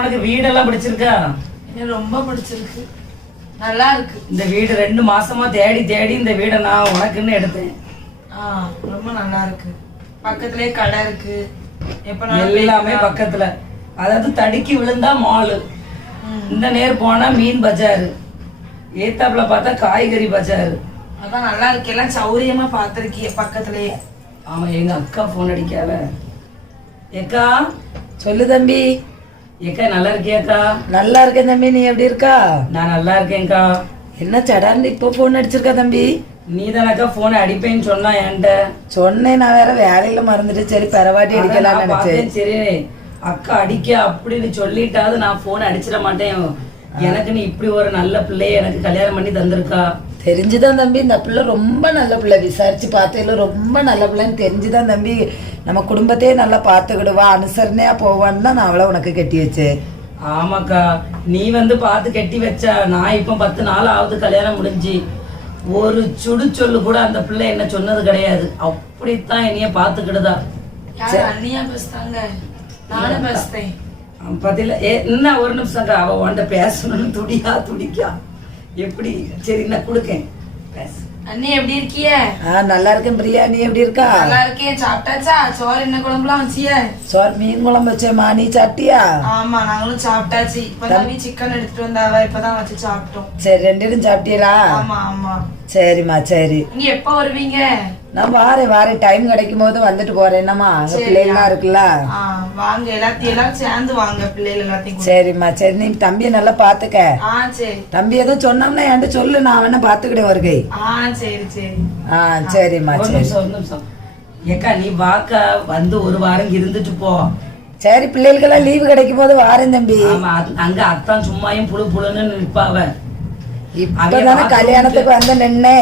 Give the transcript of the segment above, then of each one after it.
உனக்கு வீடெல்லாம் பிடிச்சிருக்கா? எனக்கு ரொம்ப பிடிச்சிருக்கு, நல்லா இருக்கு. இந்த வீடு 2 மாசமா தேடி தேடி இந்த வீடை நான் உனக்குன்னு எடுத்தேன். ரொம்ப நல்லா இருக்கு. பக்கத்துலயே கடை இருக்கு, எல்லாமே பக்கத்துல. அதாவது தடுக்கி விழுந்தா மாலு, இந்த நேர் போனா மீன் பஜாரு, ஏத்தாப்புல பார்த்தா காய்கறி பஜாரு. அதான் நல்லா இருக்கு, எல்லாம் சௌரியமா பாத்திருக்கீங்க பக்கத்துலயே. ஆமா, எங்க அக்கா போன் அடிக்காத. ஏக்கா சொல்லு தம்பி. ஏக்கா நல்லா இருக்கியாக்கா? நல்லா இருக்கேன் தம்பி, நீ எப்படி இருக்கா? நான் நல்லா இருக்கேன்க்கா. என்ன சடார்னு இப்போ போன் அடிச்சிருக்கா தம்பி? நீ தானக்கா போனை அடிப்பேன்னு சொன்னா என்கிட்ட. சொன்னேன், நான் வேற வேலையில மறந்துட்டு சரி பரவாட்டி அடிக்கலாம் நினைச்சேன். சரி அக்கா அடிக்க அப்படின்னு சொல்லிட்டாவது நான் போன் அடிச்சிட மாட்டேன். எனக்கு நீ இப்படி ஒரு நல்ல பிள்ளைய எனக்கு கல்யாணம் பண்ணி தந்திருக்கா. தெரிஞ்சுதான் தம்பி, இந்த பிள்ளை ரொம்ப நல்ல பிள்ளை. விசாரிச்சு பார்த்ததுல ரொம்ப நல்ல பிள்ளைன்னு தெரிஞ்சுதான் தம்பி. நம்ம குடும்பத்தையே நல்லா பார்த்துக்கிடுவா, அனுசரணையா போவான்னு தான் நான் அவளை உனக்கு கட்டி வச்சேன். ஆமாக்கா, நீ பார்த்து கட்டி வச்சா. நான் இப்ப 10 நாள் ஆகுது கல்யாணம் முடிஞ்சு. ஒரு சுடு சொல்லு கூட அந்த பிள்ளை என்ன சொன்னது கிடையாது. அப்படித்தான் என்னைய பாத்துக்கிடுதா. அண்ணியா பேசுறாங்க, நானும் பேசுறேன். பதில என்ன ஒரு நிமிஷம்க்கா, அவ உன்கிட்ட பேசணும்னு துடிக்கா எப்படி? சரி நான் கொடுக்கேன், பேசு. அண்ணி எப்படி இருக்கிய? நல்லா இருக்கேன் பிரியா, நீ எப்படி இருக்கா? நல்லா இருக்கேன். சாப்பிட்டாச்சா? சோறு என்ன குழம்புலாம் வச்சிய? சோறு மீன் குழம்பு வச்சேம்மா, நீ சாப்பிட்டியா? ஆமா, நாங்களும் சாப்பிட்டாச்சு. இப்பதான் சிக்கன் எடுத்துட்டு வந்தாவ, இப்பதான் வச்சு சாப்பிட்டோம். சரி, 2 பேரும் சாப்பிட்டீங்களா? ஆமா ஆமா. சரிம்மா சரி. நீங்க எப்ப வருவீங்க? நான் வாரேன், டைம் கிடைக்கும் போது வந்துட்டு போறேன். என்னம்மா பிள்ளைலாம் இருக்குல்ல? வாங்க, எல்லாத்தையும் சேர்ந்து வாங்க, பிள்ளைகள் எல்லாத்தையும். சரிம்மா சரி, நீ தம்பியை நல்லா பாத்துக்க. சரி. தம்பி எதுவும் சொன்னோம்னா என்கிட்ட சொல்லு, நான் வேணா பாத்துக்கிட்டேன் ஒரு கை. சரி சரி. சரிம்மா சரி. ஒரு நிமிஷம் ஏக்கா, நீ வாக்கா வந்து ஒரு வாரம் இருந்துட்டு போ. சரி, பிள்ளைகளுக்கெல்லாம் லீவு கிடைக்கும் போது வாரேன் தம்பி. ஆமா, அங்க அத்தான் சும்மாயும் புழுன்னு நிற்பாவ. இப்பதானே கல்யாணத்துக்கு வந்து நின்னே.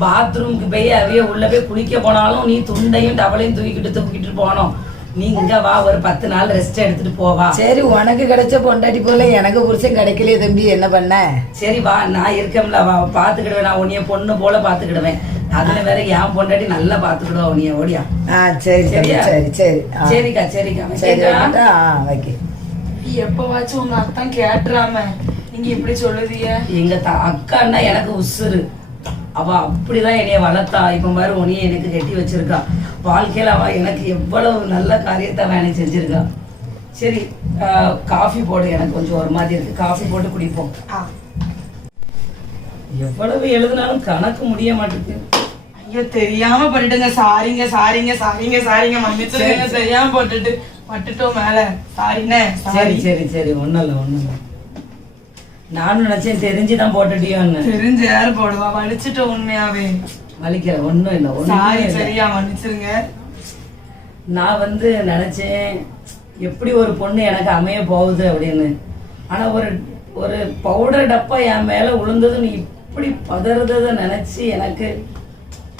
பாத்ரூமுக்கு போய் அவைய உள்ள போய் குளிக்க போனாலும் நீ துண்டையும் டவலையும் தூக்கிட்டு போனோம். நீ இங்க வா, ஒரு 10 நாள் ரெஸ்ட் எடுத்துட்டு போவா. சரி, உனக்கு கிடைச்ச பொண்டாட்டி போல எனக்கு புருஷன் கிடைக்கலையே தம்பி, என்ன பண்ண? சரி வா, நான் இருக்கேன்ல, வா பாத்துக்கிடுவேன். நான் உன்னைய பொண்ணு போல பாத்துக்கிடுவேன். அதுல வேற என் பொண்டாட்டி நல்லா பாத்துக்கிடுவா உன்னைய. ஓடியா? சரி சரி சரி சரி. சரிக்கா சரிக்கா. வைக்க. எப்பவாச்சும் உங்க அத்தான் கேட்டுறாம நீங்க இப்படி சொல்லுவீங்க? எங்க அக்கான்னா எனக்கு உசுறு. அவ அப்படிதான் என்னைய வளர்த்தா. இப்ப மாதிரி உன்னைய எனக்கு கட்டி வச்சிருக்கா. வாழ்க்கையில அவ எனக்கு எவ்வளவு நல்ல காரியத்தை அவ எனக்கு செஞ்சிருக்கா. சரி, காஃபி போடு, எனக்கு கொஞ்சம் ஒரு மாதிரி இருக்கு. காஃபி போட்டு குடிப்போம். எவ்வளவு எழுதினாலும் கணக்கு முடிய மாட்டேங்குது. ஐயோ, தெரியாம பண்ணிட்டுங்க. சாரிங்க சாரிங்க சாரிங்க சாரிங்க, மன்னிச்சுங்க. தெரியாம பட்டுட்டோம் மேல. சாரிண்ணே. சரி சரி சரி, ஒண்ணும் இல்ல. நானும் நினைச்சேன் தெரிஞ்சுதான் போட்டுட்டியோன்னு. தெரிஞ்சு யாரு போடுவா? வலிச்சுட்டோம் உண்மையாவே. வலிக்கிற ஒண்ணும் இல்ல. சாரி, சரியா மன்னிச்சிருங்க. நான் நினைச்சேன் எப்படி ஒரு பொண்ணு எனக்கு அமைய போகுது அப்படின்னு. ஆனா ஒரு பவுடர் டப்பா என் மேல விழுந்தது நீ இப்படி பதறத நினைச்சு எனக்கு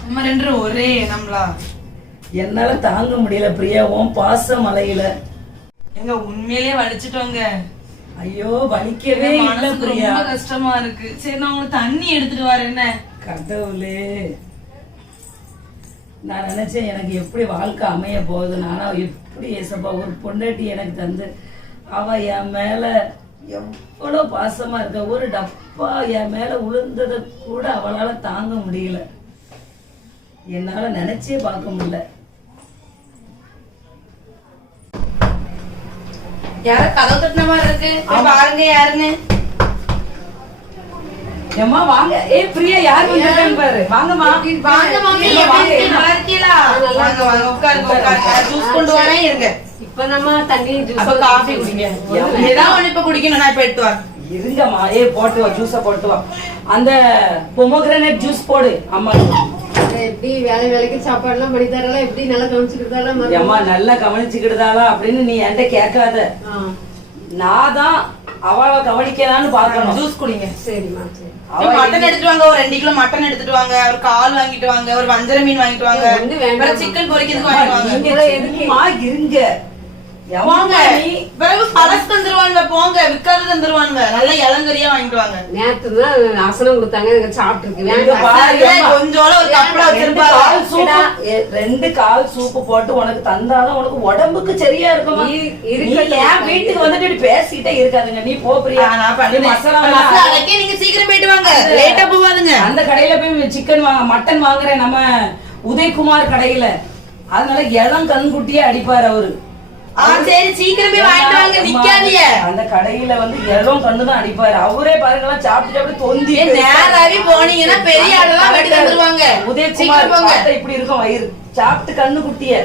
நம்ம 2 பேரும் ஒரே நம்மளா என்னால தாங்க முடியல பிரியாவும். பாச மலையில எங்க உண்மையிலேயே வலிச்சுட்டோங்க. ஐயோ, வலிக்கவே இல்ல பிரியா, ரொம்ப கஷ்டமா இருக்கு. சரி, நான் உங்களுக்கு தண்ணி எடுத்துட்டு வரேன். என்ன கடவுளே, நான் நினைச்சேன் எனக்கு எப்படி வாழ்க்கை அமைய போகுது. நானா எப்படி ஏசப்பா ஒரு பொண்டாட்டி எனக்கு தந்து அவ என் மேல எவ்வளவு பாசமா இருக்க. ஒரு டப்பா என் மேல விழுந்ததை கூட அவளால தாங்க முடியல. என்னால நினைச்சே பார்க்க முடியல. யார கதவு தட்டின மாதிரி இருக்கு, பாருங்க யாருன்னு. ஏம்மா வாங்க. பிரியா யார் வந்திருக்கான்னு பாரு. வாங்கம்மா. வாங்க மாமி, நல்லா இருக்கீங்களா? வாங்க வாங்க, உட்காருங்க. ஜூஸ் கொண்டு வரேன், இருங்க. இப்ப நம்ம தண்ணி ஜூஸ் காஃபி குடிங்க. ஏதாவது ஒண்ணு இப்ப குடிக்கணும், நான் இப்ப எடுத்து வரேன். இருங்கம்மா. போட்டு வா, ஜூஸ போட்டு வா. அந்த பொமோகிரானேட் ஜூஸ் போடு அம்மா. எப்படி வேலைக்கு சாப்பாடு எல்லாம் பண்ணி தரலாம், எப்படி நல்லா கவனிச்சுக்கிட்டாலும் அம்மா நல்லா கவனிச்சுக்கிட்டதாளா அப்படின்னு நீ என்கிட்ட கேட்காத. நான் தான் அவளை கவனிக்கலான்னு பாக்கணும். ஜூஸ் குடிங்க. சரிம்மா சரி. மட்டன் எடுத்துட்டு வாங்க, ஒரு 2 கிலோ மட்டன் எடுத்துட்டு வாங்க, ஒரு கால் வாங்கிட்டு வாங்க, ஒரு வஞ்சர மீன் வாங்கிட்டு வாங்க, சிக்கன் பொரிக்கிறதுக்கு வாங்கிட்டு வாங்க. எதுக்குமா இருங்க, போங்க நீ பிறகு பழசு தந்துருவாங்க, போங்க விக்காது தந்துருவாங்க, நல்ல இளங்கரியா வாங்கிட்டு வாங்க. நேத்து தான் அசனம் கொடுத்தாங்க, எனக்கு சாப்பிட்டுருக்கு. இங்க வேண்டாம். பாரு, அம்மா. கொஞ்சோட ஒரு கப்பல ரெண்டு வச்சிருப்பாங்க. கால் சூப்பு, 2 கால் சூப்பு போட்டு உனக்கு தந்தாதான் உனக்கு உடம்புக்கு சரியா இருக்குமா? இருக்கட்டும். என் வீட்டுக்கு வந்துட்டு இப்படி பேசிக்கிட்டே இருக்காதுங்க. நீ போ பிரியா. நான் பண்ணி மசாலா மசாலா அரைக்க நீங்க சீக்கிரம் போயிட்டு வாங்க, லேட்டா போவாதுங்க. அந்த கடையில போய் சிக்கன் மட்டன் வாங்குறேன் நம்ம உதயகுமார் கடையில. அதனால இளம் கண்குட்டியே அடிப்பாரு அவரு. சரி சீக்கிரம் போய் வாங்கிட்டு வாங்க, நிக்காதீங்க. அந்த கடையில வந்து இளம் கண்ணுதான் அடிப்பாரு. அவரே பாருங்களா சாப்பிட்டு தொந்தி நேராவே போனீங்கன்னா பெரிய ஆளெல்லாம் வெட்டி தந்துருவாங்க. உதயகுமார் பார்த்தா இப்படி இருக்கும் வயிறு. சாப்பிட்டு கண்ணு குட்டிய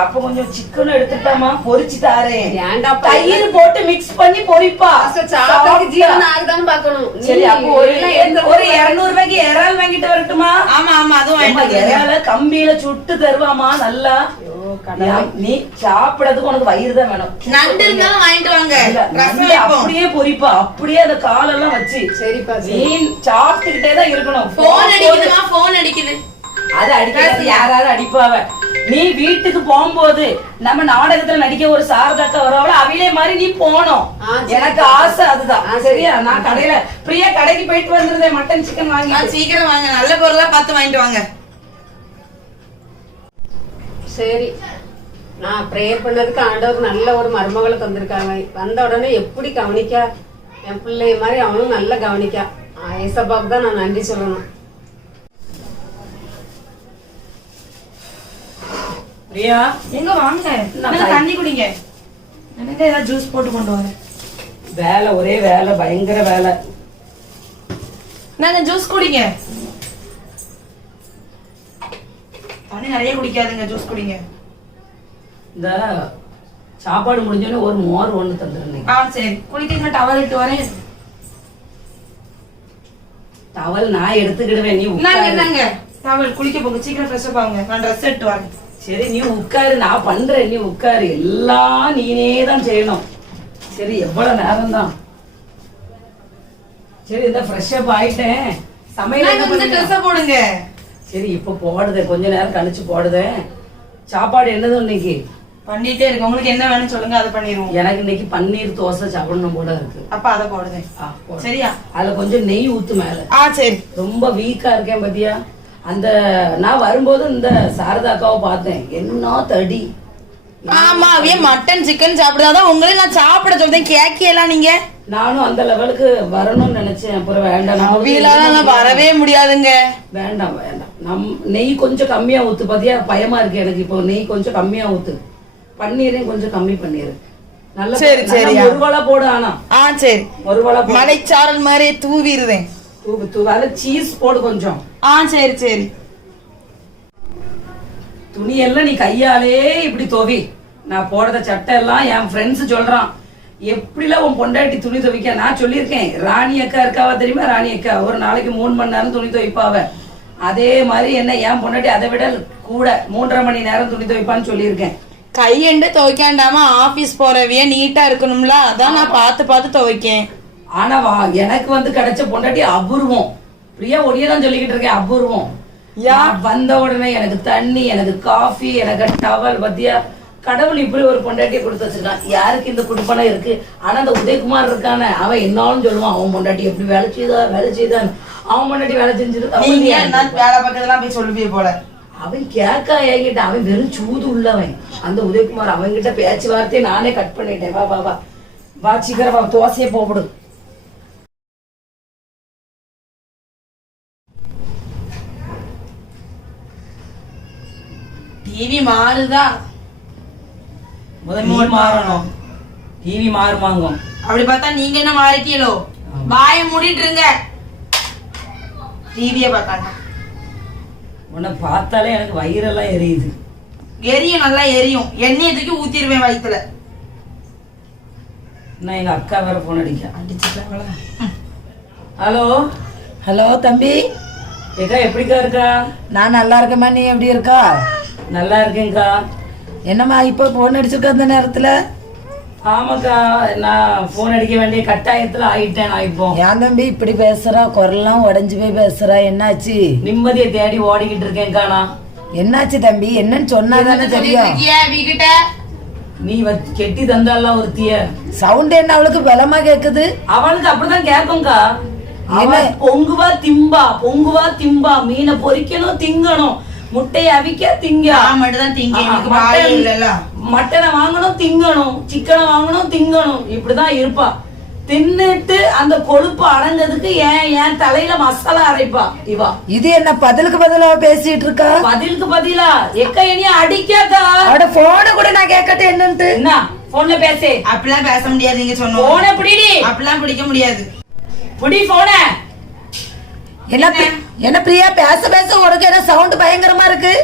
அப்ப கொஞ்சம் சிக்கன் எடுத்துட்டாமா, பொரிச்சு தாரேன். வேண்டாப்பா. தயிர் போட்டு மிக்ஸ் பண்ணி பொரிப்பா. சாப்பிட்டு ஜீவனம் ஆகுதான்னு பார்க்கணும். சரி, அப்போ ஒரு 200 ரூபாய்க்கு இறால் வாங்கிட்டு வரட்டுமா? ஆமா ஆமா, அதுவும் அம்மா, வாங்கிட்டு இறால கம்பியில சுட்டு தருவாமா நல்லா. நீ சாப்பிடறதுக்கு உனக்கு வயிறு தான் வேணும். நண்டு இருந்தாலும் வாங்கிட்டு வாங்க, ரசம் நண்டு வைப்போம். அப்படியே பொரிப்பா, அப்படியே அந்த காலெல்லாம் வச்சு சரிப்பா, நீ சாப்பிட்டுக்கிட்டே தான் இருக்கணும். போன் அடிக்குதுமா, போன் அடிக்குது. அது அடிக்காது, யாராவது அடிப்பாவ. நீ வீட்டுக்கு போகும்போது நம்ம நாடகத்துல நடிக்க ஒரு சாரதாக்கா வரவள அவிலே மாதிரி நீ போனோம். எனக்கு ஆசை அதுதான். சரியா? நான் கடையில பிரியா கடைக்கு போயிட்டு வந்திருந்தேன், மட்டன் சிக்கன் வாங்கி. சீக்கிரம் வாங்க, நல்ல பொருளா பார்த்து வாங்கிட்டு வாங்க. சரி, நான் ப்ரேயர் பண்ணதுக்கு ஆண்டவர் நல்ல ஒரு மருமகளை தந்திருக்காங்க. வந்த உடனே எப்படி கவனிக்கா, என் பிள்ளைய மாதிரி அவனும் நல்லா கவனிக்கா. ஏசப்பாவுக்கு தான் நான் நன்றி சொல்லணும். பிரியா, எங்க வாங்க, தண்ணி குடிங்க. எனக்கு ஏதாவது ஜூஸ் போட்டு கொண்டு வரேன். வேலை ஒரே வேலை, பயங்கர வேலை. நாங்க ஜூஸ் குடிங்க. தண்ணி நிறைய குடிக்காதுங்க, ஜூஸ் குடிங்க. இந்த சாப்பாடு முடிஞ்சோடனே ஒரு மோர் ஒண்ணு தந்துருந்தீங்க. சரி, குடிக்க டவல் இட்டு வரேன். டவல் நான் எடுத்துக்கிடுவேன், நீ உட்காரு. என்னங்க டவல் குளிக்க போங்க, சீக்கிரம் ஃப்ரெஷ் அப் ஆகுங்க, நான் ட்ரெஸ் எடுத்து வரேன். சரி, நீ உட்காரு, நான் பண்றேன், நீ உட்காரு. எல்லாம் நீனே தான் செய்யணும். சரி, எவ்வளவு நேரம் தான். சரி, இந்த ஃப்ரெஷ் அப் ஆயிட்டேன். சமையல் என்ன பண்ணுங்க? ட்ரெஸ் போடுங்க. சரி, இப்ப போடுதேன், கொஞ்ச நேரம் கழிச்சு போடுதேன். சாப்பாடு என்னது இன்னைக்கு? பண்ணிட்டே இருக்கு, உங்களுக்கு என்ன வேணும் சொல்லுங்க, அதை பண்ணிடுவோம். எனக்கு இன்னைக்கு பன்னீர் தோசை சாப்பிடணும் போல இருக்கு. அப்ப அதை போடுங்க. போடு. சரியா? அதுல கொஞ்சம் நெய் ஊத்து மேல. சரி. ரொம்ப வீக்கா இருக்கேன் பாத்தியா? அந்த நான் வரும்போது இந்த சாரதாக்காவை பார்த்தேன், என்ன தடி. ஆமா, அவைய மட்டன் சிக்கன் சாப்பிடாதான் உங்களை நான் சாப்பிட சொல்றேன், கேக்கியெல்லாம் நீங்க. நானும் அந்த லெவலுக்கு வரணும்னு நினைச்சேன், அப்புறம் வேண்டாம், வரவே முடியாதுங்க. வேண்டாம் வேண்டாம். நெய் கொஞ்சம் கம்மியா ஊத்து. பாத்தியா, பயமா இருக்கு எனக்கு. இப்போ நெய் கொஞ்சம் கம்மியா ஊத்து, பன்னீரையும் கொஞ்சம் கம்மி பண்ணிரு. நல்ல சரி சரி, ஒரு வளை போடு. ஆனா சரி, ஒரு வளை மலைச்சாரல் மாதிரி தூவிடுதேன். அதுல சீஸ் போடு கொஞ்சம். சரி சரி. துணி எல்லாம் நீ கையாலே இப்படி துவி. நான் போடுற சட்டை எல்லாம் என் ஃப்ரெண்ட்ஸ் சொல்றான், எப்படிலாம் உன் பொண்டாட்டி துணி துவைக்க. நான் சொல்லியிருக்கேன், ராணி அக்கா இருக்காவா தெரியுமா? ராணி அக்கா ஒரு நாளைக்கு 3 மணி நேரம் துணி துவைப்பாவ. அதே மாதிரி என்ன என் பொண்டாட்டி அதை விட கூட 3.5 மணி நேரம் துணி துவைப்பான்னு சொல்லியிருக்கேன். கையெண்டு துவைக்காண்டாம ஆபீஸ் போறவிய நீட்டா இருக்கணும்ல, அதான் நான் பார்த்து பார்த்து துவைக்கேன். ஆனா எனக்கு வந்து கிடைச்ச பொண்டாட்டி அபூர்வம். பிரியா ஒடியதான் சொல்லிக்கிட்டு இருக்கேன், அபூர்வம். வந்த உடனே எனக்கு தண்ணி, எனக்கு காஃபி, எனக்கு டவல். பத்தியா, கடவுள் இப்படி ஒரு பொண்டாட்டியை கொடுத்து வச்சிருக்கான். யாருக்கு இந்த குடுப்பனம் இருக்கு? ஆனா அந்த உதயகுமார் இருக்கானே, அவன் என்னாலும் சொல்லுவான், அவன் பொண்டாட்டி எப்படி வேலை செய்தான், அவன் பொண்டாட்டி வேலை செஞ்சிருக்கு. வேலை பக்கத்துலாம் போய் சொல்லுவிய போல. அவன் கேக்கா ஏங்கிட்ட, அவன் வெறும் சூது உள்ளவன். அந்த உதயகுமார் அவன்கிட்ட பேச்சுவார்த்தையை நானே கட் பண்ணிட்டேன். வா வா வா வா, சீக்கிரம் வா, தோசையை போடு. டிவி மாறுதா? முதல் மாறணும். டிவி மாறுமாங்க. அப்படி பார்த்தா நீங்க என்ன மாறிட்டீங்களோ? வாயை மூடிட்டு இருங்க, டிவியை பார்க்காங்க. உன்னை பார்த்தாலே எனக்கு வயிறெல்லாம் எரியுது. எரியும், நல்லா எரியும். எண்ணெயை தூக்கி ஊத்திடுவேன் வயிற்றுல. நான் எங்க அக்கா வேற போன் அடிச்சிட்டாங்களா? ஹலோ ஹலோ தம்பி, ஏக்கா எப்படிக்கா இருக்கா? நான் நல்லா இருக்கேம்மா, நீ எப்படி இருக்கா? நல்லா இருக்கேங்க்கா. என்னம்மா இப்போ போன் அடிச்சிருக்க அந்த நேரத்துல? ஆமாக்கா, நான் போன் அடிக்க வேண்டிய கட்டாயத்துல ஆயிட்டேன். நான் இப்போ ஏன் தம்பி இப்படி பேசுறா? குரல்லாம் உடஞ்சு போய் பேசுறா, என்னாச்சு? நிம்மதியை தேடி ஓடிக்கிட்டு இருக்கேன்க்கா. நான் என்னாச்சு தம்பி? என்னன்னு சொன்னாதானே தெரியும். நீ கெட்டி தந்தால ஒருத்திய சவுண்ட் என்ன அவளுக்கு பலமா கேக்குது? அவளுக்கு அப்படிதான் கேட்கும்க்கா. பொங்குவா திம்பா மீனை பொரிக்கணும் திங்கணும், முட்டையை அவிக்க திங்க, மட்டனை வாங்கணும் திங்கணும், சிக்கனை வாங்கணும் திங்கணும், இப்படிதான் இருப்பா. தின்னுட்டு அந்த கொழுப்பு அடைஞ்சதுக்கு என் தலையில மசாலா அரைப்பா இவா. இது என்ன பதிலுக்கு பதிலா பேசிட்டு இருக்கா? பதிலுக்கு பதிலா எக்க என்னைய அடிக்காதா? அவட போன கூட நான் கேட்கட்டேன் என்னன்ட்டு. என்ன போன்ல பேசு? அப்படிலாம் பேச முடியாது. நீங்க சொன்ன போன பிடிடி. அப்படிலாம் பிடிக்க முடியாது. புடி போன. என்ன பிரியா பேச பேச உனக்கு என்ன சவுண்ட் பயங்கரமா இருக்கு?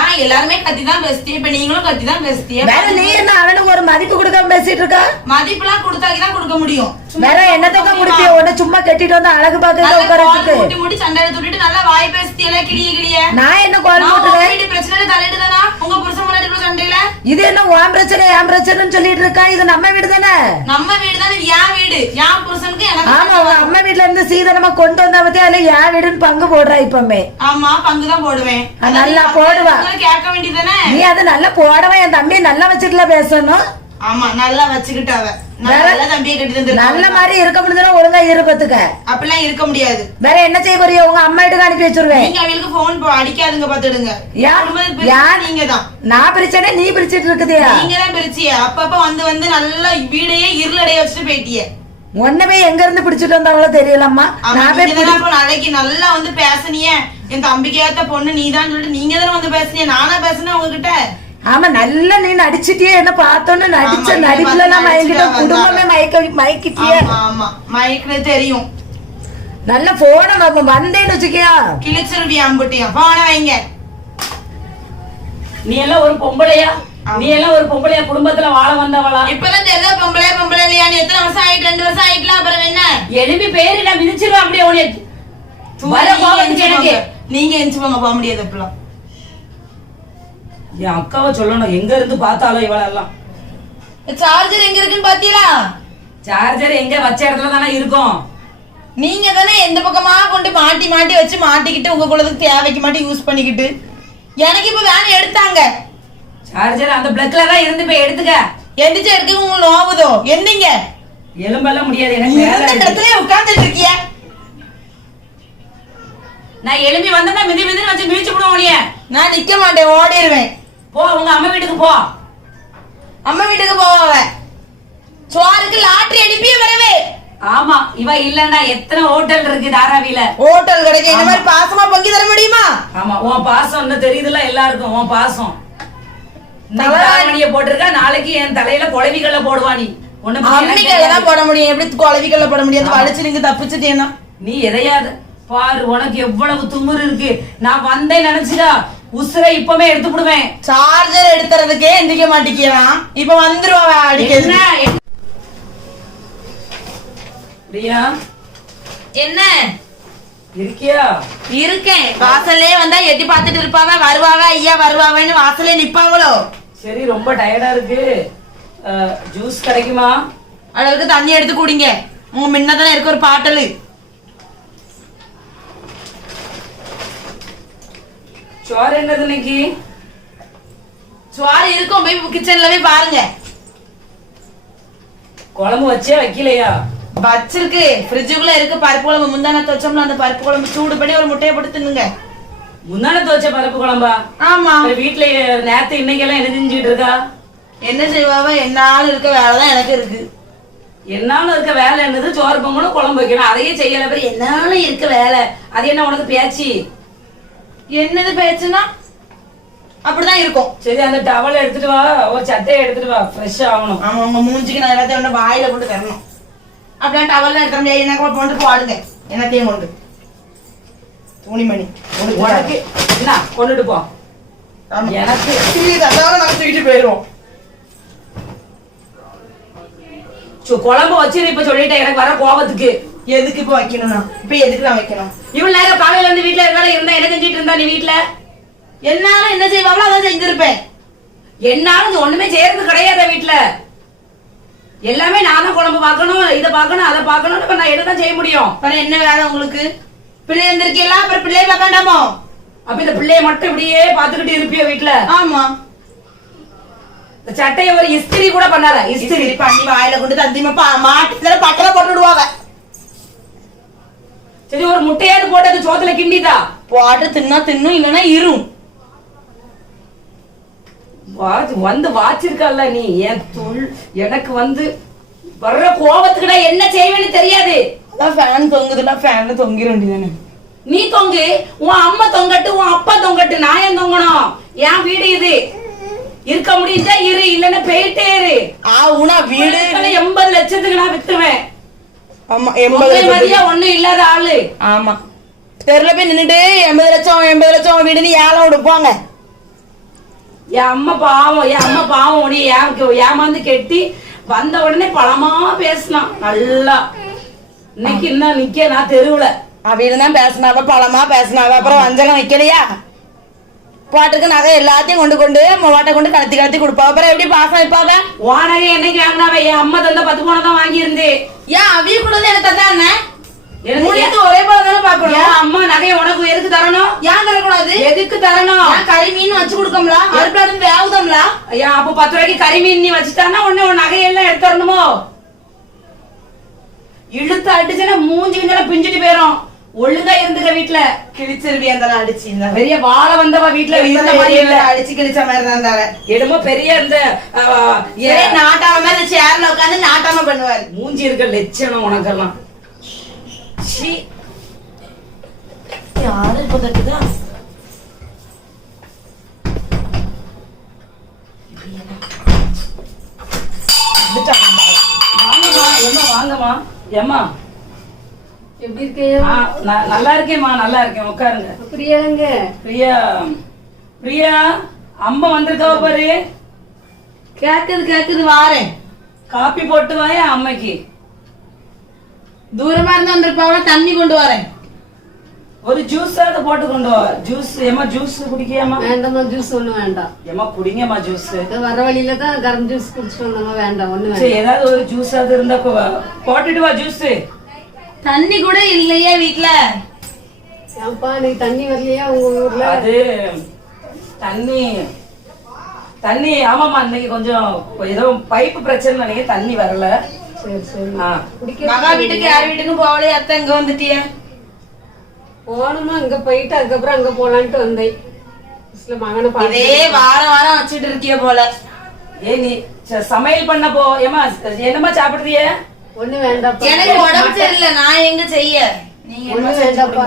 ஏன் எல்லாருமே கத்தி தான் பேசுறீங்க, இப்ப நீங்களும் கத்தி தான் பேசுறீங்க. வேற நீ என்ன அவனுக்கு ஒரு மதிப்பு கொடுக்காம பேசிட்டு இருக்கா? மதிப்புலாம் கொடுத்தாதான் கொடுக்க முடியும். வேற என்னத்தக்க முடிப்பிய? உன்ன சும்மா கட்டிட்டு வந்து அழகு பாக்க உட்கார வச்சுட்டு முட்டி முட்டி சண்டை துட்டிட்டு நல்லா வாய் பேசிட்டீல கிளிய. நான் என்ன கோல் போட்டுறேன்? பிரச்சனை தலையிடுதானா உங்க புருஷன் முன்னாடி சண்டையில? இது என்ன உன் பிரச்சனை என் பிரச்சனைன்னு சொல்லிட்டு இருக்கா? இது நம்ம வீடு தானே. நம்ம வீடு தானே. என் வீடு என் புருஷனுக்கு எனக்கு. ஆமா அம்மா வீட்டுல இருந்து சீதனமா கொண்டு வந்தா பத்தி அதுல என் வீடுன்னு பங்கு போடுறா இப்பமே. ஆமா பங்கு தான் போடுவேன். நல்லா போடுவா. கேட்க வேண்டியதானே. நீ அது நல்லா போடவா. என் தம்பியை நல்லா வச்சுட்டுல பேசணும். ஆமா நல்லா வச்சுக்கிட்டாவ. நல்ல மாதிரி இருக்க முடிஞ்சா ஒழுங்கா இருப்பதுக்க. அப்படிலாம் இருக்க முடியாது. வேற என்ன செய்ய போறிய? உங்க அம்மா வீட்டுக்கு அனுப்பி வச்சிருவேன். நீங்க அவளுக்கு போன் அடிக்காதுங்க பாத்துடுங்க. நீங்க தான். நான் பிரிச்சேனே நீ பிரிச்சிட்டு இருக்குதியா? நீங்க தான் பிரிச்சிய. அப்பப்ப வந்து வந்து நல்லா வீடையே இருளடைய வச்சுட்டு போயிட்டிய. ஒன்னமே எங்க இருந்து பிடிச்சிட்டு வந்தாங்களோ தெரியலம்மா. நாளைக்கு நல்லா வந்து பேசுனிய. என் தம்பிக்கு ஏத்த பொண்ணு நீதான் சொல்லிட்டு நீங்க தானே வந்து பேசுனிய. நானா பேசுனேன் உங்ககிட்ட. ஆமா நல்லா நீ நடிச்சிட்டியே. என்ன பார்த்தோன்னு நடிச்ச நடிப்புல நான் மயங்கிட்ட குடும்பமே மயக்கிட்டியே. ஆமா மயக்கிற தெரியும். நல்ல போன வந்தேன்னு வச்சுக்கியா கிழிச்சிருவியா அம்புட்டியா. போன வைங்க. நீ எல்லாம் ஒரு பொம்பளையா? நீ எல்லாம் ஒரு பொம்பளையா? குடும்பத்துல வாழ வந்தவளா? இப்பதான் தெரியல பொம்பளை இல்லையா? எத்தனை வருஷம் ஆயிட்டு? 2 வருஷம் ஆயிட்டுலாம். அப்புறம் என்ன எழுப்பி பேரு நான் மிதிச்சிருவேன் அப்படியே உனக்கு. நீங்க எஞ்சி போங்க. போக முடியாது. இப்பெல்லாம் என் அக்காவை சொல்லணும் எங்க இருந்து பார்த்தாலும் இவளெல்லாம். சார்ஜர் எங்க இருக்குன்னு பாத்தீங்களா? சார்ஜர் எங்க வச்ச இடத்துல தானே இருக்கும். நீங்க தானே எந்த பக்கமா கொண்டு மாட்டி மாட்டி வச்சு மாட்டிக்கிட்டு உங்க குலத்துக்கு தேவைக்கு மாட்டி யூஸ் பண்ணிக்கிட்டு. எனக்கு இப்ப வேணும் எடுத்தாங்க. சார்ஜர் அந்த பிளக்ல தான் இருந்து போய் எடுத்துக்க. எந்திரிச்சு எடுத்துக்க. உங்களுக்கு நோவுதோ? எந்திங்க. எலும்பெல்லாம் முடியாது. எனக்கு இடத்துல உட்கார்ந்துட்டு இருக்கிய. நான் எலும்பி வந்தோம்னா மிதி மிதி வச்சு மிதிச்சு விடுவோம் உனிய. நான் நிக்க மாட்டேன், ஓடிடுவேன். போ உங்க அம்மா வீட்டுக்கு போ. அம்மா வீட்டுக்கு போவ சோறுக்கு லாட்டரி அனுப்பியே வரவே. ஆமா இவ இல்லன்னா எத்தனை ஹோட்டல் இருக்கு தாராவில. ஹோட்டல் கிடைக்க இந்த மாதிரி பாசமா பொங்கி தர முடியுமா? ஆமா உன் பாசம் இன்னும் தெரியுதுல எல்லாருக்கும். உன் பாசம் தலைவணிய போட்டிருக்கா. நாளைக்கு என் தலையில குழவிகள்ல போடுவா. நீ அம்மிக்கெல்லாம் போட முடியும். எப்படி குழவிகள்ல போட முடியாது? வலிச்சு நீங்க தப்பிச்சுட்டேனா? நீ எதையாது பாரு. உனக்கு எவ்வளவு துமுறு இருக்கு. நான் வந்தேன் நினைச்சுடா உசுரை இப்பவே எடுத்து விடுவேன். சார்ஜர் எடுத்துறதுக்கே எந்திரிக்க மாட்டேங்கிறான். இப்ப வந்துருவா அடிக்க. பிரியா என்ன இருக்கியா? இருக்கேன். வாசல்லே வந்தா எட்டி பாத்துட்டு இருப்பாவ. வருவாவ ஐயா வருவாவேன்னு வாசல்லே நிப்பாவளோ. சரி ரொம்ப டயர்டா இருக்கு. ஜூஸ் கிடைக்குமா? அளவுக்கு தண்ணி எடுத்து குடிங்க. உங்க முன்னதானே இருக்கு ஒரு பாட்டலு. சோறு என்னது இன்னைக்கு? சோறு இருக்கும். போய் கிச்சன்ல போய் பாருங்க. குழம்பு வச்சே வைக்கலையா? வச்சிருக்கு. ஃப்ரிட்ஜுக்குள்ள இருக்கு பருப்பு குழம்பு. முந்தான துவச்சோம்ல அந்த பருப்பு குழம்பு சூடு பண்ணி ஒரு முட்டையை போட்டு தின்னுங்க. முந்தான துவச்ச பருப்பு குழம்பா? ஆமா. வீட்டுல நேத்து இன்னைக்கு எல்லாம் என்ன செஞ்சுட்டு இருக்கா? என்ன செய்வாவ? என்னாலும் இருக்க வேலைதான் எனக்கு இருக்கு. என்னாலும் இருக்க வேலை என்னது? சோறு பொங்கணும் குழம்பு வைக்கணும். அதையே செய்யல. பேர் என்னாலும் இருக்க வேலை. அது என்ன உனக்கு பேச்சு? என்னது பேச்சுன்னா அப்படிதான் இருக்கும். சரி அந்த டவல் எடுத்துட்டு வா. ஒரு சட்டையை எடுத்துட்டு வா. ஃப்ரெஷ் ஆகணும். ஆமா உங்க மூஞ்சிக்கு நான் எல்லாத்தையும் ஒண்ணு வாயில போட்டு தரணும். அப்படியே டவல் எடுத்த முடியாது. என்ன போட்டு போடுங்க. என்னத்தையும் கொண்டு துணிமணி உனக்கு என்ன கொண்டுட்டு போ. எனக்கு நாங்க தூக்கிட்டு போயிருவோம். குழம்பு வச்சு இப்ப சொல்லிட்டேன். எனக்கு வர கோபத்துக்கு எதுக்கு இப்ப வைக்கணும்னா? இப்ப எதுக்கு நான் வைக்கணும்? இவ்வளவு நேரம் காலையில இருந்து வீட்டுல இருந்தா என்ன செஞ்சிட்டு இருந்தா? நீ வீட்டுல என்னாலும் என்ன செய்வாங்களோ அதான் செஞ்சிருப்பேன். என்னாலும் ஒண்ணுமே செய்யறது கிடையாது வீட்டுல. எல்லாமே நானும் குழம்பு பார்க்கணும், இதை பார்க்கணும், அதை பார்க்கணும். நான் எதுதான் செய்ய முடியும்? அப்புறம் என்ன வேலை உங்களுக்கு? பிள்ளை இருந்திருக்கீங்களா? அப்புறம் பிள்ளைய பார்க்காண்டாமோ? அப்ப இந்த பிள்ளைய மட்டும் இப்படியே பாத்துக்கிட்டு இருப்பியோ வீட்டுல? ஆமா. இந்த சட்டையை ஒரு இஸ்திரி கூட பண்ணாத. இஸ்திரி பண்ணி வாயில கொண்டு தந்திமா மாட்டுல பட்டல போட்டு விடுவாங்க. சரி ஒரு முட்டையாவது போட்டு அது சோத்துல கிண்டிதா. போட்டு தின்னா தின்னும் இல்லைன்னா இரும். வந்து வாச்சிருக்கல்ல நீ என் எனக்கு வந்து வர்ற கோபத்துக்குடா என்ன செய்வேன்னு தெரியாது. அதான் ஃபேன் தொங்குதுல ஃபேன்ல தொங்கிர வேண்டியதானே. நீ தொங்கு, உன் அம்மா தொங்கட்டு, உன் அப்பா தொங்கட்டு, நான் ஏன் தொங்கணும்? என் வீடு இது. இருக்க முடிஞ்சா இரு, இல்லன்னா போயிட்டே இரு. உனா வீடு 80 லட்சத்துக்கு நான் வித்துருவேன். ஆமா 80 மதியா ஒண்ணும் இல்லாத ஆளு. ஆமா தெருல போய் நின்னுட்டு 80 லட்சம் வீடுன்னு ஏலம் விடுப்பாங்க. என் அம்மா பாவம் உடைய ஏமாந்து கெட்டி வந்த உடனே பழமா பேசினான் நல்லா. இன்னைக்கு இன்னும் நிக்க நான் தெருவுல அப்படின்னு தான் பேசினாவ, பழமா பேசினாவ. அப்புறம் வஞ்சகம் வைக்கலையா? பாட்டுக்கு நகை எல்லாத்தையும் கொண்டு வாட்டை கொண்டு கலத்தி கொடுப்பா. அப்புறம் எப்படி பாசம் வைப்பாவ? வாடகை என்னைக்கு வாங்கினாவ? என் அம்மா தந்த 10 பவுன் தான் வாங்கி இருந்தேன். ஏன் அவிய கூட எனக்கு தந்தானே? எனக்கு ஒரே போல தானே பாக்கணும். அம்மா நகையை உனக்கு எதுக்கு தரணும்? ஏன் தரக்கூடாது? எதுக்கு தரணும்? கறி மீன் வச்சு கொடுக்கம்ல, அடுப்புல இருந்து வேவுதம்ல. ஐயா அப்ப 10 ரூபாய்க்கு கறி மீன் நீ வச்சுட்டானா உடனே உன் நகையெல்லாம் எடுத்துறணுமோ? இழுத்து அடிச்சுன்னா மூஞ்சிக்கு பிஞ்சிட்டு போயிரும். ஒழுங்கா இருந்துக்க வீட்டுல. கிழிச்சிருவியா இருந்தாலும் அடிச்சு பெரிய வாழை வந்தவா வீட்டுல இருந்த மாதிரி இல்ல. அடிச்சு கிழிச்ச மாதிரி தான் தர. என்னமோ பெரிய இந்த நாட்டாம மாதிரி சேர்ல உட்காந்து நாட்டாம பண்ணுவாரு. மூஞ்சி இருக்க லட்சணம் உனக்கெல்லாம். யாரு இப்ப தட்டுதா? வாங்கம்மா ஏம்மா எப்படி இருக்கேன்? நல்லா இருக்கேம்மா, நல்லா இருக்கேன். உட்காருங்க. பிரியாங்க. பிரியா அம்மா வந்திருக்காவ பாரு. கேக்குது வாரேன். காப்பி போட்டு வாயா அம்மைக்கு. தூரமா இருந்து வந்திருப்பாவ, தண்ணி கொண்டு வரேன். ஒரு ஜூஸ் போட்டு கொண்டு வா. ஜூஸ் ஏமா ஜூஸ் குடிக்கியாமா? வேண்டாமா ஜூஸ் ஒண்ணு வேண்டாம். ஏமா குடிங்கம்மா ஜூஸ். வர வழியில தான் கரம் ஜூஸ் குடிச்சிட்டு வந்தோமா. வேண்டாம் ஒண்ணு வேண்டாம். ஏதாவது ஒரு ஜூஸ் அது இருந்தா போட்டுட்டு வா. ஜூஸ் தண்ணி கூட இல்லையே வீட்டுல. ஏன்பா நீ தண்ணி வரலையா உங்க ஊர்ல? அது தண்ணி ஆமாமா இன்னைக்கு கொஞ்சம் ஏதோ பைப்பு பிரச்சனை நினைக்க தண்ணி வரல. சரி சரி. மகா வீட்டுக்கு யார் வீட்டுக்கும் போகலையே. அத்தை இங்க வந்துட்டிய? போகணுமா? இங்க போயிட்டு அதுக்கப்புறம் அங்க போலான்ட்டு வந்தேன். மகனை இதே வாரம் வச்சுட்டு இருக்கிய போல. நீ சமையல் பண்ண போ. ஏமா என்னமா சாப்பிடுறிய? ஒண்ணு வேண்டாம். எனக்கு உடம்பு சரியில்லை, நான் எங்க செய்ய. ஒண்ணு வேண்டாப்பா.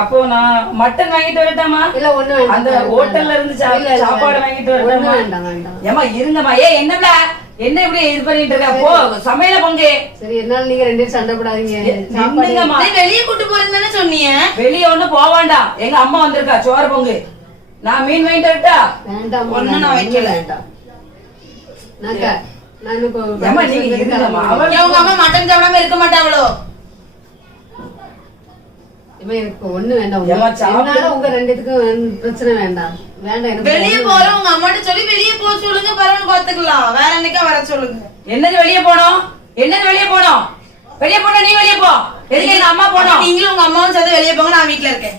அப்போ நான் மட்டன் வாங்கிட்டு வரட்டாமா? இல்ல ஒண்ணு வேண்டாம். அந்த ஹோட்டல்ல இருந்து சாப்பாடு வாங்கிட்டு வரட்டாமா? வேண்டாம் வேண்டாம். ஏமா இருங்கம்மா. என்னடா என்ன இப்படி இது பண்ணிட்டு இருக்க? போ சமையல பொங்க. சரி என்னால நீங்க ரெண்டு பேரும் சண்டை போடாதீங்க. வெளியே கூட்டு போறேன்னு சொன்னீங்க. வெளியே ஒண்ணு போக வேண்டாம். எங்க அம்மா வந்திருக்கா, சோறு பொங்கு. நான் மீன் வாங்கிட்டு வரட்டா? வேண்டாம் ஒண்ணு நான் வைக்கல. வேண்டாம். உங்க அம்மா மட்டன் சாப்பிடாம இருக்க மாட்டாங்களோ? ஒண்ணு வேண்டாம். உங்க ரெண்டுத்துக்கும் பிரச்சனை வேண்டாம். வேண்டாம். வெளியே போறோம் உங்க அம்மாட்ட சொல்லி வெளியே போக சொல்லுங்க. பரவாயில்ல பாத்துக்கலாம். வேற என்னைக்கா வர சொல்லுங்க. என்னது வெளியே போனோம்? வெளியே போனா நீ வெளியே போ. எதுக்கு எங்க அம்மா போனோம்? நீங்களும் உங்க அம்மாவும் சேர்ந்து வெளியே போங்க. நான் வீட்டுல இருக்கேன்.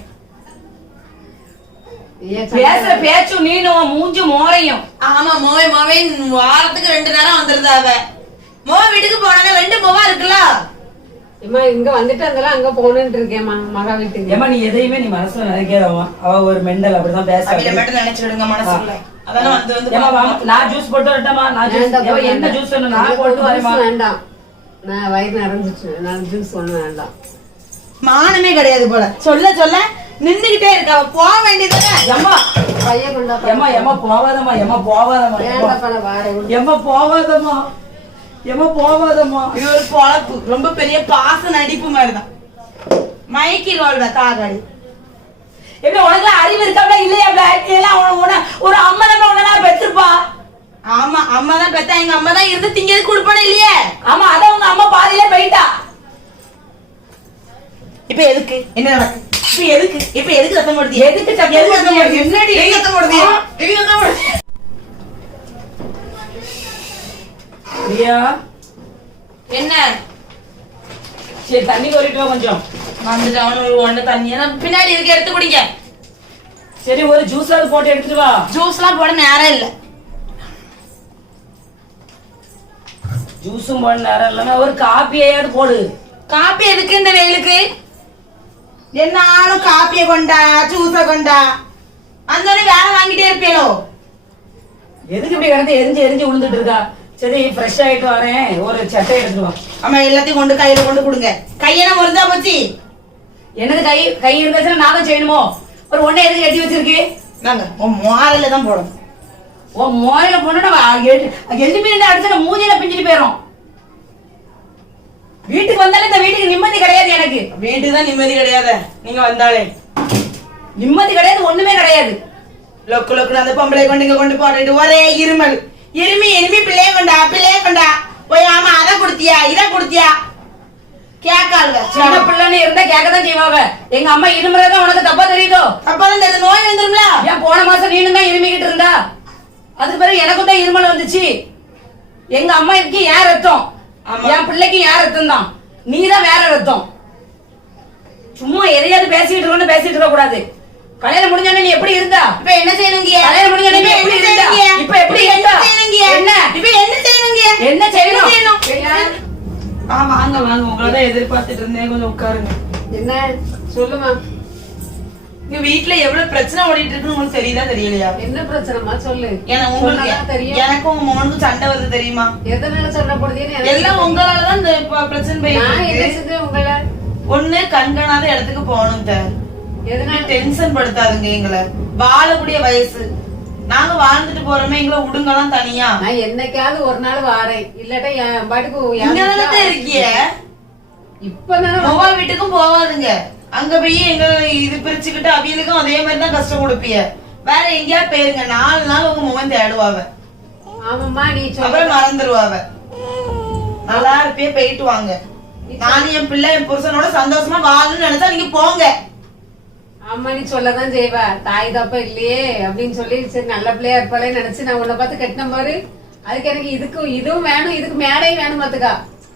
பேசுற பேச்சு நீனும் மூஞ்சு மோரையும். ஆமா மோவே வாரத்துக்கு 2 நேரம் வந்துருந்தாவ. மோவ வீட்டுக்கு போனாங்க. 2 மோவா இருக்குல்ல. இங்க வந்துட்டு அதெல்லாம் அங்க போகணும்னு இருக்கேம்மா மகா வீட்டுக்கு. ஏமா நீ எதையுமே நீ மனசுல நினைக்காதவா. அவ ஒரு மெண்டல் அப்படிதான் பேசுறா. நினைச்சிடுங்க மனசுல. அதெல்லாம் வந்து நான் ஜூஸ் போட்டு வரட்டமா? என்ன ஜூஸ் வேணும்? நான் போட்டு வரேமா? வேண்டாம். நான் வயிறு நிறைஞ்சிட்டு. நான் ஜூஸ் ஒண்ணு வேண்டாம். மானமே கிடையாது போல. சொல்ல நின்னுகிட்டே இருக்கா. போக வேண்டியதுதானே. ஏமா பையன் கொண்டா. ஏமா போவாதம்மா. போவாதம்மா. இது ஒரு பொழப்பு. ரொம்ப பெரிய பாச நடிப்பு மாதிரிதான். மைக்கி ரோல்வ தாராடி. எப்படி உனக்கு அறிவு இருக்கா இல்லையா? ஒரு அம்மா தான் உடனே பெற்றிருப்பா. ஆமா அம்மா தான் பெத்தா. எங்க அம்மா தான் இருந்து திங்கிறது கொடுப்பானே இல்லையே. ஆமா அதான் உங்க அம்மா பாதியிலே போயிட்டா. இப்ப எதுக்கு என்ன நடக்கு? இப்ப எதுக்கு சத்தம் போடுது? எதுக்கு சத்தம் போடுது? என்னடி சத்தம் போடுது? பிரியா என்ன? சரி தண்ணி கோரிட்டு வா கொஞ்சம். வந்துட்டு தண்ணியா பின்னாடி இருக்கு, எடுத்து குடிங்க. சரி ஒரு ஜூஸ் போட்டு எடுத்துட்டு வா. ஜூஸ் எல்லாம் போட நேரம் இல்ல. ஜூஸும் போட நேரம் இல்லைன்னா ஒரு காப்பியாவது போடு. காப்பி எதுக்கு இந்த வெயிலுக்கு? என்னாலும் காப்பியை கொண்டா ஜூஸை கொண்டா வந்தோடனே வேலை வாங்கிட்டே இருப்பீங்களோ? எதுக்கு இப்படி கிடந்து எரிஞ்சு எரிஞ்சு விழுந்துட்டு இருக்கா? சரி ஃப்ரெஷ் ஆயிட்டு வரேன், ஒரு சட்டை எடுத்துருவான். ஆமா, எல்லாத்தையும் கொண்டு கையில கொண்டு கொடுங்க. கையெல்லாம் முறிஞ்சா போச்சு. என்னது கை கை இருந்துச்சுன்னா நான் தான் செய்யணுமோ? ஒரு ஒண்ணை எதுக்கு கட்டி வச்சிருக்கு? நாங்க உன் மாலையில தான் போடணும். உன் மோயில போனா எதுவுமே அடிச்சா மூஞ்சில பிஞ்சிட்டு போயிடும். வீட்டுக்கு வந்தாலே இந்த வீட்டுக்கு நிம்மதி கிடையாது. எனக்கு வீட்டுக்கு தான் நிம்மதி கிடையாது. நீங்க வந்தாலே நிம்மதி கிடையாது, ஒண்ணுமே கிடையாது. லொக்கு லொக்குன்னு அந்த பொம்பளை கொண்டு இங்க கொண்டு போட்டுட்டு ஒரே இருமல். இருமி பிள்ளைய கொண்டா போய் ஆமா அதை கொடுத்தியா இதை கொடுத்தியா கேட்காளுங்க. சின்ன பிள்ளைன்னு இருந்தா கேட்கதான் செய்வாங்க. எங்க அம்மா இருமுறதான் உனக்கு தப்பா தெரியுதோ? அப்பதான் தெரியுது, நோய் வந்துரும்ல. ஏன் போன மாசம் நீனும் தான் இருமிக்கிட்டு இருந்தா? அதுக்கு பிறகு எனக்கும் தான் இருமல் வந்துச்சு. எங்க அம்மாவுக்கு ஏன் ரத்தம், என் பிள்ளைக்கு ஏன் ரத்தம் தான். நீ தான் வேற ரத்தம். சும்மா எதையாவது பேசிட்டு இருக்க கூடாது. கல்யாணம் முடிஞ்சோடனே நீ எப்படி இருந்தா? இப்ப என்ன செய்யணுங்க? கல்யாணம் முடிஞ்சோடனே எப்படி இருந்தா? இப்ப எப்படி இருந்தா? என்ன இப்ப என்ன செய்யணுங்க? என்ன செய்யணும்? வாங்க உங்களதான் எதிர்பார்த்துட்டு இருந்தேன். கொஞ்சம் உட்காருங்க. என்ன சொல்லுமா? இங்க வீட்டுல எவ்வளவு பிரச்சனை ஓடிட்டு இருக்குன்னு உங்களுக்கு தெரியுதா தெரியலையா? என்ன பிரச்சனைமா சொல்லு. உங்களுக்கு தெரியும். எனக்கும் உங்க மகனுக்கும் சண்டை வருது தெரியுமா? எதனால சண்டை போடுதீன்னு எல்லாம் உங்களாலதான் இந்த பிரச்சனை நான் என்ன போயிட்டு செஞ்சேன் உங்களை? ஒண்ணு கண்காணாத இடத்துக்கு போகணும். எதனால டென்ஷன் படுத்தாதுங்க எங்களை. வாழக்கூடிய வயசு நாங்க வாழ்ந்துட்டு போறோமே, எங்களை விடுங்கலாம் தனியா. நான் என்னைக்காவது ஒரு நாள் வாரேன், இல்லாட்டா என் பாட்டுக்கு இங்கதான் இருக்கிய. இப்ப மொபைல் வீட்டுக்கும் போவாதுங்க. அங்க போய் எங்க இது பிரிச்சுக்கிட்டு அவியலுக்கும் அதே மாதிரி தான் கஷ்டம் கொடுப்பிய. வேற எங்கேயா போயிருங்க, 4 நாள் உங்க முகம் தேடுவாவ. ஆமாம்மா, நீ அப்புறம் மறந்துருவாவ. நல்லா இருப்பே, போயிட்டு வாங்க. நானும் என் பிள்ளை என் புருஷனோட சந்தோஷமா வாழணும்னு நினைச்சா நீங்க போங்க. ஆமா, நீ சொல்லதான் செய்வா. தாய் தப்ப இல்லையே அப்படின்னு சொல்லி சரி நல்ல பிள்ளையா இருப்பாளே நினைச்சு நான் உன்னை பார்த்து கட்டின பாரு. அதுக்கு எனக்கு இதுவும் வேணும், இதுக்கு மேடையும் வேணும் பாத்துக்கா.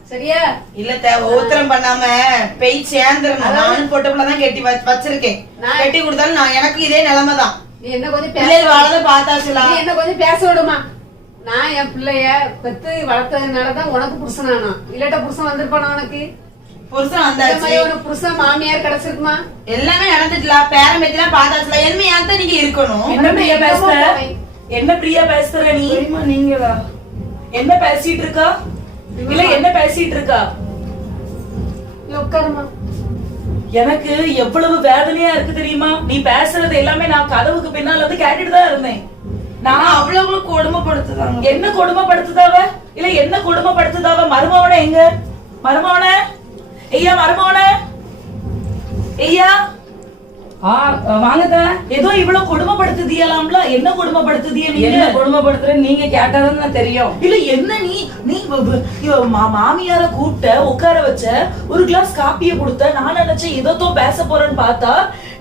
சரியா? இல்ல ஒவ்வொருத்தரம் பண்ணாம பெய் சேர்ந்துடணும். நானும் பொட்டப்புலதான் கட்டி வச்சிருக்கேன். கட்டி கொடுத்தாலும் நான் எனக்கு இதே நிலைமைதான். நீ என்ன கொஞ்சம் வாழத பார்த்தாச்சுலாம். நீ என்ன கொஞ்சம் பேச விடுமா? நான் என் பிள்ளைய பெத்து வளர்த்ததுனாலதான் உனக்கு புருஷன் ஆனா, இல்லாட்ட புருஷன் வந்திருப்பானா உனக்கு? புருஷன் வந்தாச்சு, புருஷன் மாமியார் கிடைச்சிருக்குமா? எல்லாமே நடந்துட்டுலாம் பேரம் பேத்திலாம் பார்த்தாச்சுல. என்ன நீங்க இருக்கணும். என்ன பிரியா பேசுற? என்ன பிரியா பேசுற நீ? நீங்களா என்ன பேசிட்டு இருக்கா? இல்ல என்ன பேசிட்டு இருக்கா? உட்காருமா. எனக்கு எவ்வளவு வேதனையா இருக்கு தெரியுமா? நீ பேசுறது எல்லாமே நான் கதவுக்கு பின்னால வந்து கேட்டுட்டு தான் இருந்தேன். நான் அவ்வளவு கொடுமைப்படுத்துதாங்க. என்ன கொடுமைப்படுத்துதாவ? இல்ல என்ன கொடுமைப்படுத்துதாவ? மருமவன எங்க? மருமவன ஐயா, மருமவன ஐயா, வாங்கத. ஏதோ இவ்வளவு கொடுமைப்படுத்துதியலாம்ல. என்ன கொடுமைப்படுத்துதிய? நீங்க கொடுமைப்படுத்துற நீங்க கேட்டாதான் தெரியும். இல்ல என்ன நீ மாமியார கூப்பிட்ட, உட்கார வச்ச, ஒரு கிளாஸ் காப்பிய கொடுத்த. நான் நினைச்சேன் ஏதோ பேச போறேன்னு பார்த்தா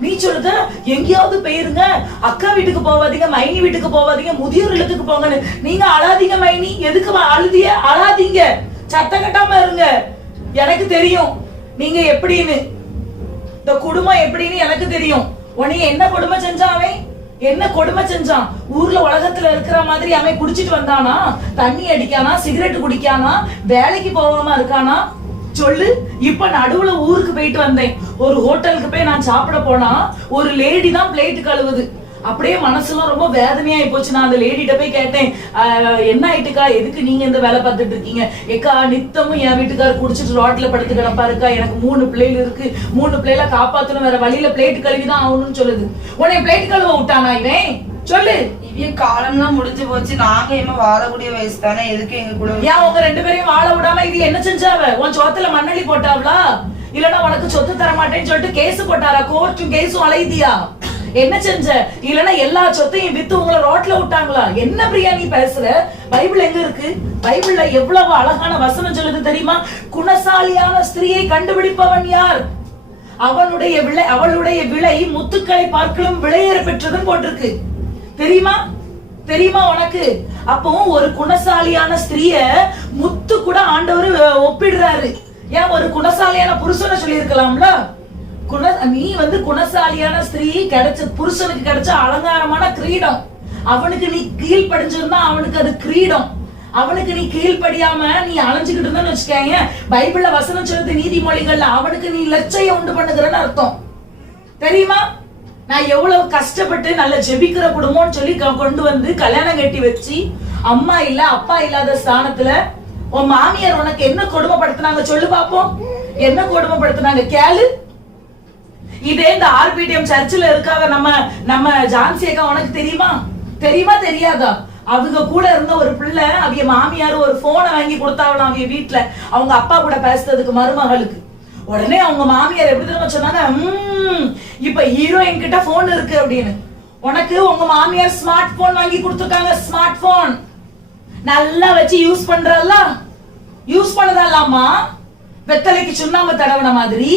நீ சொல்லுத எங்கேயாவது போயிருங்க, அக்கா வீட்டுக்கு போவாதீங்க, மைனி வீட்டுக்கு போவாதீங்க, முதியோர் இல்லத்துக்கு போங்கன்னு. நீங்க அழாதீங்க மைனி. எதுக்கு அழுதிய? அழாதீங்க, சத்தம் கட்டாம இருங்க. எனக்கு தெரியும் நீங்க எப்படின்னு, இந்த குடும்பம் எப்படின்னு எனக்கு தெரியும். உன்னை என்ன கொடுமை செஞ்சான் அவன்? என்ன கொடுமை செஞ்சான்? ஊர்ல உலகத்துல இருக்கிற மாதிரி அவன் குடிச்சிட்டு வந்தானா? தண்ணி அடிக்கானா? சிகரெட் குடிக்கானா? வேலைக்கு போகாம இருக்கானா? சொல்லு. இப்ப நடுவுல ஊருக்கு போயிட்டு வந்தேன். ஒரு ஹோட்டலுக்கு போய் நான் சாப்பிட போனா ஒரு லேடி தான் பிளேட் கழுவுது. அப்படியே மனசுலாம் ரொம்ப வேதனையாயி போச்சு. நான் அந்த லேடிட்ட போய் கேட்டேன், என்ன ஆயிட்டுக்கா, எதுக்கு நீங்க இந்த வேலை பார்த்துட்டு இருக்கீங்க? ஏக்கா, நித்தமும் என் வீட்டுக்காரர் குடிச்சிட்டு ரோட்ல படுத்து கிடப்பாருக்கா. எனக்கு 3 பிள்ளைகள் இருக்கு, 3 பிள்ளைகளை காப்பாத்தணும், வேற வழியில பிளேட் கழுவிதான் ஆகணும்னு சொல்லுது. உன்னை பிளேட் கழுவ விட்டானா இவன்? சொல்லு. இவ காலம்லாம் முடிஞ்சு போச்சு. நாங்க என்ன வாழக்கூடிய வயசு தானே, எதுக்கு எங்க கூட? ஏன் உங்க 2 பேரையும் வாழ விடாம இது என்ன செஞ்சாவ? உன் சோத்துல மண்ணள்ளி போட்டாவளா? இல்லன்னா உனக்கு சொத்து தர மாட்டேன்னு சொல்லிட்டு கேஸ் போட்டாரா? கோர்ட்டும் கேஸும் அலைதியா? என்ன செஞ்ச? இல்லன்னா எல்லா சொத்தையும் வித்து உங்களை ரோட்ல விட்டாங்களா? என்ன பிரியா நீ பேசுற? பைபிள் எங்க இருக்கு? பைபிள்ல எவ்வளவு அழகான வசனம் சொல்லுது தெரியுமா? குணசாலியான ஸ்திரியை கண்டுபிடிப்பவன் யார்? அவளுடைய விலை முத்துக்களை பார்க்கலும் விலையேற பெற்றதும் போட்டிருக்கு. தெரியுமா? தெரியுமா உனக்கு? அப்போ ஒரு குணசாலியான ஸ்திரிய முத்து கூட ஆண்டவர் ஒப்பிடுறாரு. ஏன் ஒரு குணசாலியான புருஷனை சொல்லி இருக்கலாம்ல? நீ குணசாலியான ஸ்திரீ கிடைச்ச புருஷனுக்கு கிடைச்ச அலங்காரமான கிரீடம். அவனுக்கு நீ கீழ் படிஞ்சிருந்தா அவனுக்கு அது கிரீடம். அவனுக்கு நீ கீழ்ப்படியாம நீ அலைஞ்சுக்கிட்டு இருந்தன்னு வச்சுக்கோங்க, பைபிள்ல வசனம் சொல்லுது நீதிமொழிகள்ல, அவனுக்கு நீ லட்சைய உண்டு பண்ணுகிறன்னு அர்த்தம். தெரியுமா? நான் எவ்வளவு கஷ்டப்பட்டு நல்ல ஜெபிக்கிற குடும்பம்னு சொல்லி கொண்டு வந்து கல்யாணம் கட்டி வச்சு, அம்மா இல்ல அப்பா இல்லாத ஸ்தானத்துல உன் மாமியார் உனக்கு என்ன கொடுமைப்படுத்தினாங்க சொல்லு பாப்போம். என்ன கொடுமைப்படுத்தினாங்க கேளு. இதே இந்த ஆர்பிடிஎம் சர்ச்சில் இருக்காக நம்ம ஜான்சி அக்கா உனக்கு தெரியுமா? தெரியுமா தெரியாதா? அவங்க கூட இருந்த ஒரு பிள்ளை அவிய மாமியார் ஒரு போனை வாங்கி கொடுத்தாவலாம் அவிய வீட்டுல அவங்க அப்பா கூட பேசுறதுக்கு மருமகளுக்கு. உடனே அவங்க மாமியார் எப்படி தெரியுமா சொன்னாங்க, இப்ப ஹீரோயின் கிட்ட போன் இருக்கு அப்படின்னு. உனக்கு உங்க மாமியார் ஸ்மார்ட் போன் வாங்கி கொடுத்துருக்காங்க. ஸ்மார்ட் போன் நல்லா வச்சு யூஸ் பண்றல்ல, யூஸ் பண்ணதாலாமா வெத்தலைக்கு சுண்ணாம்பு தடவன மாதிரி.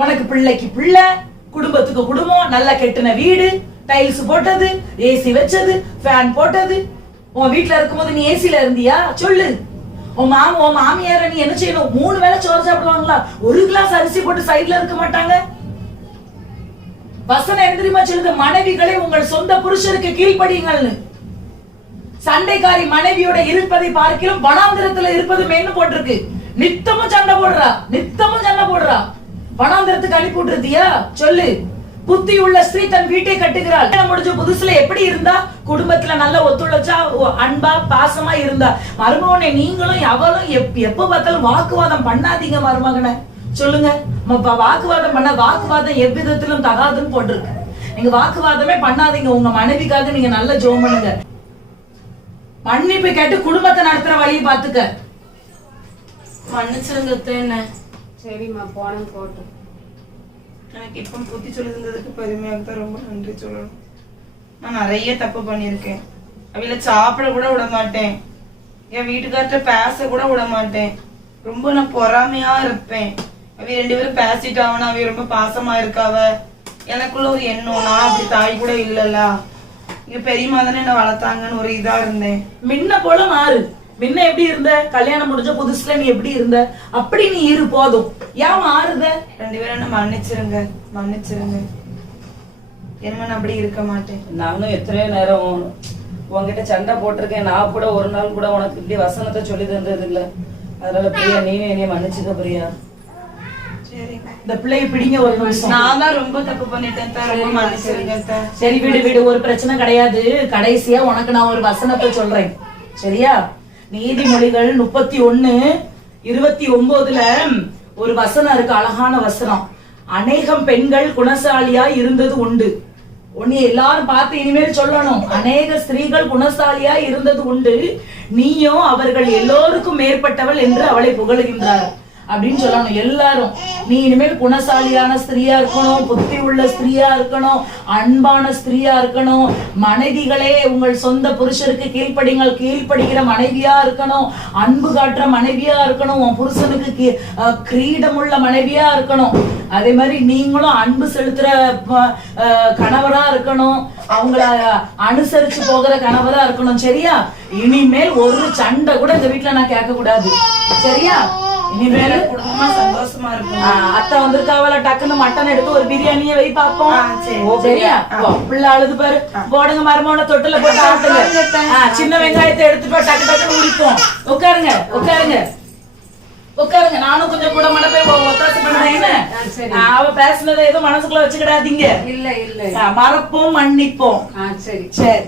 உனக்கு பிள்ளைக்கு பிள்ளை, குடும்பத்துக்கு குடும்பம், நல்லா கெட்டின வீடு, டைல்ஸ் போட்டது, ஏசி வச்சது, ஃபேன் போட்டது. உன் வீட்டுல இருக்கும்போது நீ ஏசில இருந்தியா சொல்லு. உன் மாமியார நீ என்ன செய்யணும்? 3 வேளை சோறு சாப்பிடுவாங்களா? 1 கிளாஸ் அரிசி போட்டு சைட்ல இருக்க மாட்டாங்க. வசனம் என்ன தெரியுமா சொல்லுது? மனைவிகளை உங்கள் சொந்த புருஷருக்கு கீழ்ப்படியுங்கள்னு. சண்டைக்காரி மனைவியோட இருப்பதை பார்க்கிலும் வனாந்திரத்துல இருப்பது மேன்னு போட்டிருக்கு. நித்தமும் சண்டை போடுறா, நித்தமும் சண்டை போடுறா. வனாந்திரத்துக்கு அனுப்பி விட்டுருதியா சொல்லு. புத்தி உள்ள ஸ்திரீ தன் வீட்டை கட்டுகிறாள். முடிஞ்ச புதுசுல எப்படி இருந்தா? குடும்பத்துல நல்ல ஒத்துழைச்சா, அன்பா பாசமா இருந்தா. மருமகனே நீங்களும் அவளும் எப்ப பார்த்தாலும் வாக்குவாதம் பண்ணாதீங்க மருமகனை சொல்லுங்க. வாக்குவாதம் பண்ண, வாக்குவாதம் எவ்விதத்திலும் தகாதுன்னு போட்டிருக்கு. நீங்க வாக்குவாதமே பண்ணாதீங்க. உங்க மனைவிக்காக நீங்க நல்ல ஜெபம் பண்ணுங்க. மன்னிப்பு கேட்டு குடும்பத்தை நடத்துற வழியை பாத்துக்க. மன்னிச்சிருங்க என்ன. சரிம்மா, போனது போட்டோம். எனக்கு இப்ப புத்தி சொல்லிருந்ததுக்கு பெருமையாக தான் ரொம்ப நன்றி சொல்லணும். நான் நிறைய தப்பு பண்ணியிருக்கேன். அவையில சாப்பிட கூட விட மாட்டேன், என் வீட்டுக்கார்ட்ட பேச கூட விட மாட்டேன். ரொம்ப நான் பொறாமையா இருப்பேன். அவ 2 பேரும் பேசிட்டாவனா, அவ ரொம்ப பாசமா இருக்காவ. எனக்குள்ள ஒரு எண்ணம், நான் அப்படி தாய் கூட இல்லல்ல, இங்க பெரியமா தானே என்ன வளர்த்தாங்கன்னு ஒரு இதா இருந்தேன். முன்ன போல மாறு. முன்ன எப்படி இருந்த? கல்யாணம் முடிஞ்ச புதுசுல நீ எப்படி இருந்த? அப்படி நீ இரு போதும். ஏன் மாறுத? 2 பேரும் என்ன மன்னிச்சிருங்க, மன்னிச்சிருங்க. என்ன நான் அப்படி இருக்க மாட்டேன். நானும் எத்தனையோ நேரம் உன்கிட்ட சண்டை போட்டிருக்கேன். நான் கூட ஒரு நாள் கூட உனக்கு இப்படி வசனத்தை சொல்லி தந்தது இல்ல. அதனால பிரியா நீயும் என்னைய மன்னிச்சுக்க பிரியா. இந்த பிள்ளைய பிடிங்க ஒரு நிமிஷம். நான் தான் ரொம்ப தப்பு பண்ணிட்டேன், ரொம்ப மன்னிச்சிருங்க. சரி விடு விடு, ஒரு பிரச்சனை கிடையாது. கடைசியா உனக்கு நான் ஒரு வசனத்தை சொல்றேன், சரியா? நீதிமொழிகள் 31:29 ஒரு வசனம் இருக்கு, அழகான வசனம். அநேகம் பெண்கள் குணசாலியா இருந்தது உண்டு. உன்னை எல்லாரும் பார்த்து இனிமேல் சொல்லணும், அநேக ஸ்திரீகள் குணசாலியா இருந்தது உண்டு, நீயும் அவர்கள் எல்லோருக்கும் மேற்பட்டவள் என்று அவளை புகழுகின்றார் அப்படின்னு சொல்லணும் எல்லாரும். நீ இனிமேல் குணசாலியான ஸ்திரீயா இருக்கணும், புத்தி உள்ள ஸ்திரீயா இருக்கணும், அன்பான ஸ்திரீயா இருக்கணும். மனைவிகளே உங்கள் சொந்த புருஷருக்கு கீழ்ப்படிங்கள், கீழ்ப்படுகிற மனைவியா இருக்கணும், அன்பு காட்டுற மனைவியா இருக்கணும், உன் புருஷனுக்கு கிரீடமுள்ள மனைவியா இருக்கணும். அதே மாதிரி நீங்களும் அன்பு செலுத்துற கணவரா இருக்கணும், அவங்கள அனுசரிச்சு போகிற கணவரா இருக்கணும், சரியா? இனிமேல் ஒரு சண்டை கூட இந்த வீட்டுல நான் கேட்க கூடாது, சரியா? இனிமேல குடும்பமா சந்தோஷமா இருக்கும். அத்தை வந்திருக்காவல, டக்குன்னு மட்டன் எடுத்து ஒரு பிரியாணியை வை பாப்போம், சரியா? பிள்ளை அழுது பாரு, போடுங்க மரமான தொட்டில போட்டு சாப்பிடுங்க. சின்ன வெங்காயத்தை எடுத்துட்டு டக்கு டக்குன்னு உரிப்போம். உட்காருங்க உட்காருங்க உட்காருங்க. நானும் கொஞ்சம் கூட மன போய் ஒத்தாசை பண்ணேன். அவ பேசுனதை ஏதோ மனசுக்குள்ள வச்சுக்கிடாதீங்க. இல்ல இல்ல, மறப்போம் மன்னிப்போம். சரி சரி.